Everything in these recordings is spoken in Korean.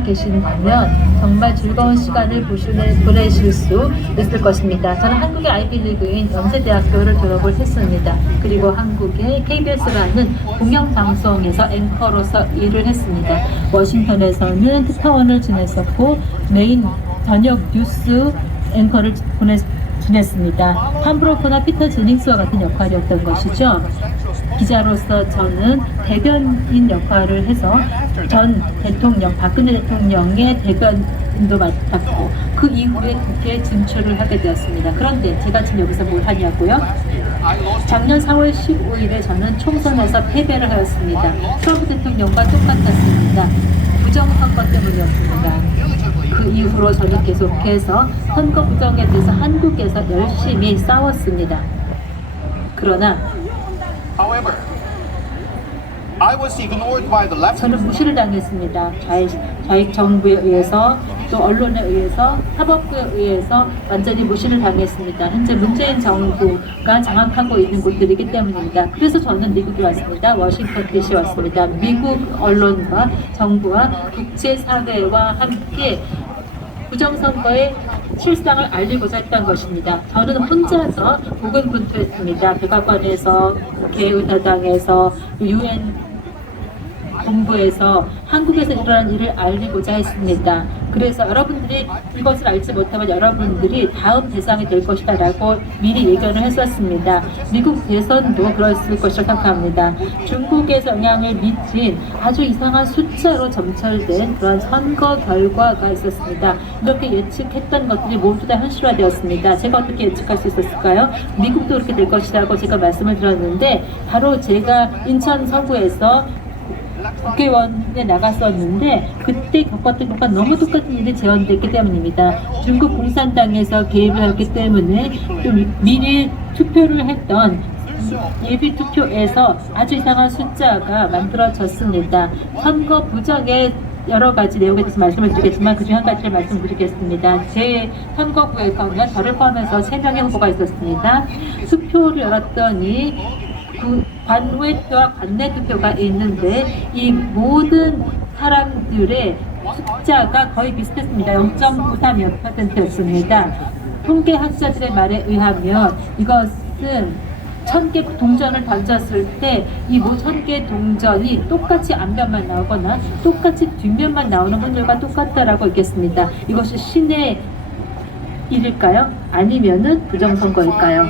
계신다면 정말 즐거운 시간을 보내실 수 있을 것입니다. 저는 한국의 아이비리그인 연세대학교를 졸업을 했습니다. 그리고 한국의 KBS라는 공영방송에서 앵커로서 일을 했습니다. 워싱턴에서는 특파원을 지냈었고 메인 저녁 뉴스 앵커를 지냈습니다. 함브로커나 피터 제닝스와 같은 역할이었던 것이죠. 기자로서 저는 대변인 역할을 해서 전 대통령, 박근혜 대통령의 대변인도 맡았고 그 이후에 국회에 진출을 하게 되었습니다. 그런데 제가 지금 여기서 뭘 하냐고요? 작년 4월 15일에 저는 총선에서 패배를 하였습니다. 트럼프 대통령과 똑같았습니다. 부정선거 때문이었습니다. 그 이후로 저는 계속해서 선거 부정에 대해서 한국에서 열심히 싸웠습니다. 그러나 저는 무시를 당했습니다. 좌익 정부에 의해서 또 언론에 의해서 사법부에 의해서 완전히 무시를 당했습니다. 현재 문재인 정부가 장악하고 있는 곳들이기 때문입니다. 그래서 저는 미국에 왔습니다. 워싱턴 DC 왔습니다. 미국 언론과 정부와 국제사회와 함께 부정선거의 실상을 알리고자 했던 것입니다. 저는 혼자서 고군분투했습니다. 백악관에서, 국회의사당에서, UN 본부에서 한국에서 일어난 일을 알리고자 했습니다. 그래서 여러분들이 이것을 알지 못하면 여러분들이 다음 대상이 될 것이다 라고 미리 예견을 했었습니다. 미국 대선도 그랬을 것이라고 생각합니다. 중국에서 영향을 미친 아주 이상한 숫자로 점철된 그런 선거 결과가 있었습니다. 이렇게 예측했던 것들이 모두 다 현실화되었습니다. 제가 어떻게 예측할 수 있었을까요? 미국도 그렇게 될 것이라고 제가 말씀을 드렸는데 바로 제가 인천 서구에서 국회의원에 나갔었는데 그때 겪었던 것과 너무 똑같은 일이 재현됐기 때문입니다. 중국 공산당에서 개입을 했기 때문에 좀 미리 투표를 했던 예비 투표에서 아주 이상한 숫자가 만들어졌습니다. 선거 부정의 여러 가지 내용에 대해서 말씀을 드리겠지만 그중 한 가지를 말씀드리겠습니다. 제 선거구에서는 저를 포함해서 3명의 후보가 있었습니다. 투표를 열었더니 관외투와 관내 투표가 있는데 이 모든 사람들의 숫자가 거의 비슷했습니다. 0.93%였습니다. 통계학자들의 말에 의하면 이것은 1000개 동전을 던졌을 때 이 1000개 동전이 똑같이 앞면만 나오거나 똑같이 뒷면만 나오는 확률과 똑같다라고 읽겠습니다. 이것이 신의 일일까요? 아니면은 부정선거일까요?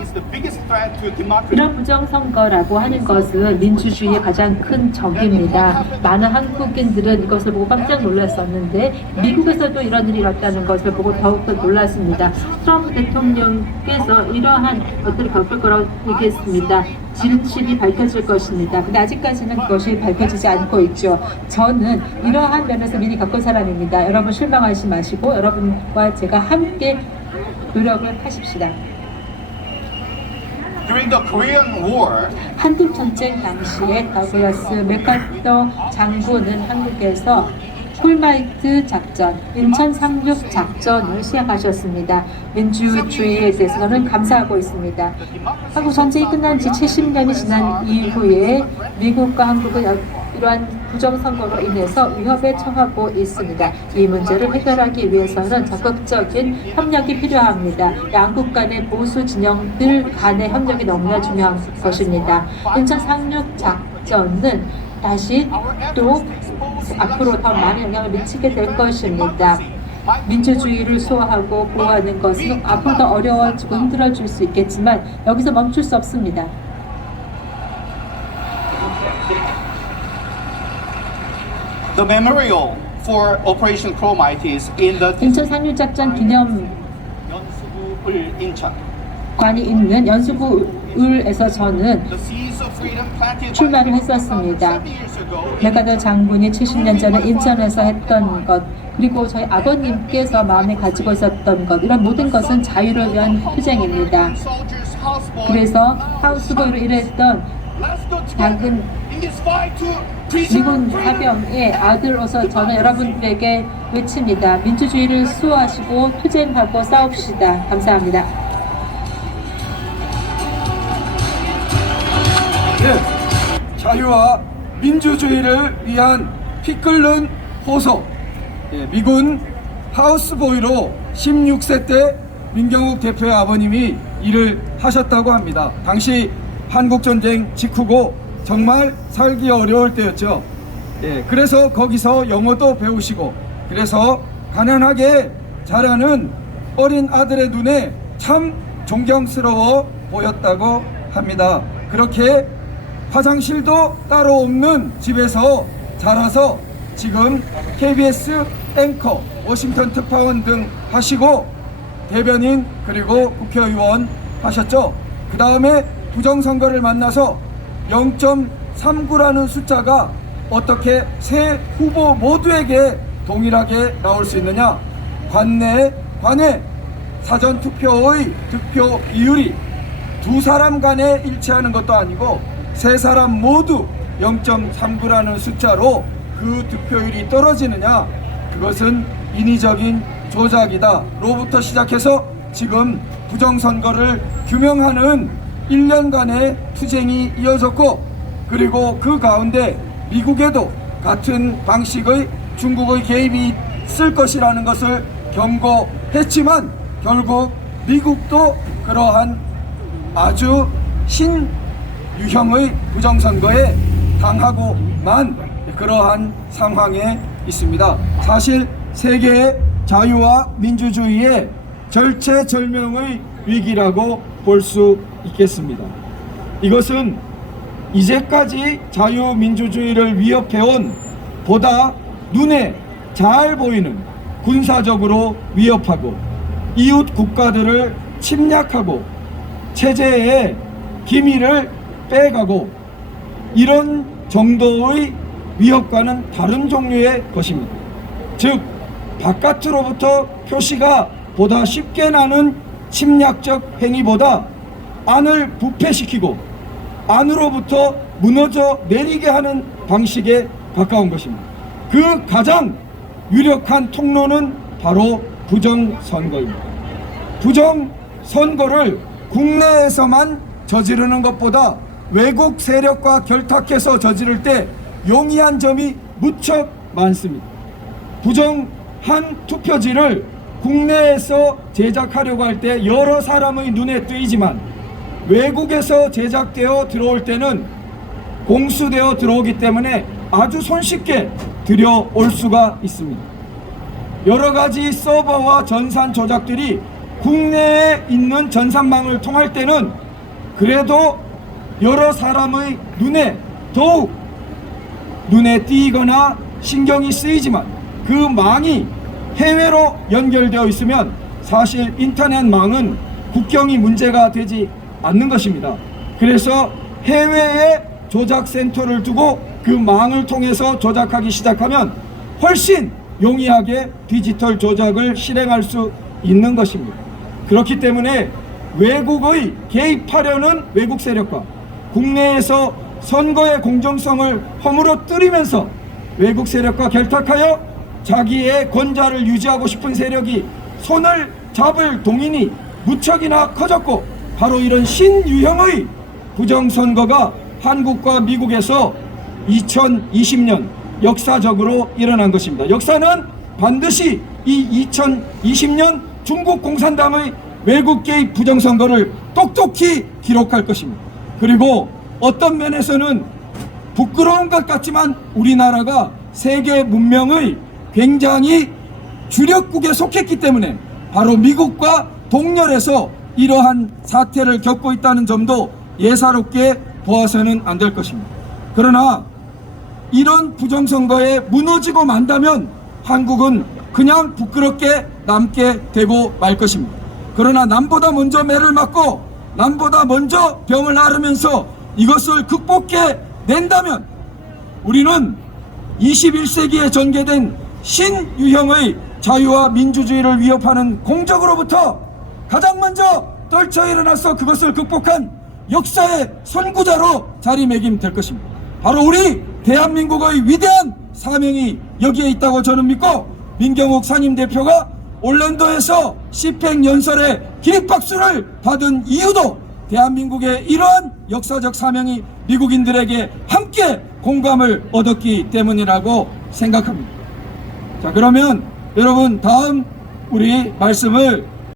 이런 부정선거라고 하는 것은 민주주의의 가장 큰 적입니다. 많은 한국인들은 이것을 보고 깜짝 놀랐었는데 미국에서도 이런 일이 일어났다는 것을 보고 더욱더 놀랐습니다. 트럼프 대통령께서 이러한 것들을 겪을 거라고 얘기했습니다. 진실이 밝혀질 것입니다. 근데 아직까지는 그것이 밝혀지지 않고 있죠. 저는 이러한 면에서 미리 겪은 사람입니다. 여러분 실망하지 마시고 여러분과 제가 함께 노력을 하십시다. 한국 전쟁 당시에 더글라스 맥카터 장군은 한국에서 콜마이트 작전, 인천 상륙 작전을 시작하셨습니다. 민주주의에 대해서는 감사하고 있습니다. 한국 전쟁이 끝난 지 70년이 지난 이후에 미국과 한국은 이러한 부정선거로 인해서 위협에 처하고 있습니다. 이 문제를 해결하기 위해서는 적극적인 협력이 필요합니다. 양국 간의 보수 진영들 간의 협력이 너무나 중요한 것입니다. 인천 상륙 작전은 다시 또 앞으로 더 많은 영향을 미치게 될 것입니다. 민주주의를 소화하고 보호하는 것은 앞으로 더 어려워지고 힘들어질 수 있겠지만 여기서 멈출 수 없습니다. The memorial for Operation Chromites in the 인천 상륙작전 기념 연수구을 인천. 관이 있는 연수구을에서 저는 출마를 했었습니다. 맥카터 장군이 70년 전에 인천에서 했던 것 그리고 저희 아버님께서 마음에 가지고 있었던 것 이런 모든 것은 자유를 위한 투쟁입니다. 그래서 하우스보이로 일했던 작은 미군 사병의 아들로서 저는 여러분들에게 외칩니다. 민주주의를 수호하시고 투쟁하고 싸웁시다. 감사합니다. 네, 자유와 민주주의를 위한 피 끓는 호소 미군 하우스보이로 16세 때 민경욱 대표의 아버님이 일을 하셨다고 합니다. 당시 한국전쟁 직후고 정말 살기 어려울 때였죠. 그래서 거기서 영어도 배우시고, 그래서 가난하게 자라는 어린 아들의 눈에 참 존경스러워 보였다고 합니다. 그렇게 화장실도 따로 없는 집에서 자라서 지금 KBS 앵커, 워싱턴 특파원 등 하시고 대변인 그리고 국회의원 하셨죠. 그 다음에 부정선거를 만나서 0.39라는 숫자가 어떻게 세 후보 모두에게 동일하게 나올 수 있느냐. 관내 사전투표의 득표 비율이 두 사람 간에 일치하는 것도 아니고 세 사람 모두 0.39라는 숫자로 그 득표율이 떨어지느냐. 그것은 인위적인 조작이다 로부터 시작해서 지금 부정선거를 규명하는 1년간의 투쟁이 이어졌고, 그리고 그 가운데 미국에도 같은 방식의 중국의 개입이 있을 것이라는 것을 경고했지만 결국 미국도 그러한 아주 신유형의 부정선거에 당하고만 그러한 상황에 있습니다. 사실 세계의 자유와 민주주의의 절체절명의 위기라고 볼 수 있겠습니다. 이것은 이제까지 자유민주주의를 위협해온 보다 눈에 잘 보이는 군사적으로 위협하고 이웃 국가들을 침략하고 체제의 기밀을 빼가고 이런 정도의 위협과는 다른 종류의 것입니다. 즉 바깥으로부터 표시가 보다 쉽게 나는 침략적 행위보다 안을 부패시키고 안으로부터 무너져 내리게 하는 방식에 가까운 것입니다. 그 가장 유력한 통로는 바로 부정선거입니다. 부정선거를 국내에서만 저지르는 것보다 외국 세력과 결탁해서 저지를 때 용이한 점이 무척 많습니다. 부정한 투표지를 국내에서 제작하려고 할 때 여러 사람의 눈에 띄지만 외국에서 제작되어 들어올 때는 공수되어 들어오기 때문에 아주 손쉽게 들여올 수가 있습니다. 여러 가지 서버와 전산 조작들이 국내에 있는 전산망을 통할 때는 그래도 여러 사람의 눈에 더욱 눈에 띄거나 신경이 쓰이지만 그 망이 해외로 연결되어 있으면 사실 인터넷망은 국경이 문제가 되지 않는 것입니다. 그래서 해외에 조작센터를 두고 그 망을 통해서 조작하기 시작하면 훨씬 용이하게 디지털 조작을 실행할 수 있는 것입니다. 그렇기 때문에 외국의 개입하려는 외국 세력과 국내에서 선거의 공정성을 허물어뜨리면서 외국 세력과 결탁하여 자기의 권좌를 유지하고 싶은 세력이 손을 잡을 동인이 무척이나 커졌고, 바로 이런 신유형의 부정선거가 한국과 미국에서 2020년 역사적으로 일어난 것입니다. 역사는 반드시 이 2020년 중국 공산당의 외국 개입 부정선거를 똑똑히 기록할 것입니다. 그리고 어떤 면에서는 부끄러운 것 같지만 우리나라가 세계 문명의 굉장히 주력국에 속했기 때문에 바로 미국과 동렬해서 이러한 사태를 겪고 있다는 점도 예사롭게 보아서는 안 될 것입니다. 그러나 이런 부정선거에 무너지고 만다면 한국은 그냥 부끄럽게 남게 되고 말 것입니다. 그러나 남보다 먼저 매를 맞고 남보다 먼저 병을 앓으면서 이것을 극복해 낸다면 우리는 21세기에 전개된 신유형의 자유와 민주주의를 위협하는 공적으로부터 가장 먼저 떨쳐 일어나서 그것을 극복한 역사의 선구자로 자리매김될 것입니다. 바로 우리 대한민국의 위대한 사명이 여기에 있다고 저는 믿고, 민경욱 상임대표가 올랜도에서 시팽 연설에 기립박수를 받은 이유도 대한민국의 이러한 역사적 사명이 미국인들에게 함께 공감을 얻었기 때문이라고 생각합니다. 자, 그러면 여러분 다음 우리 말씀을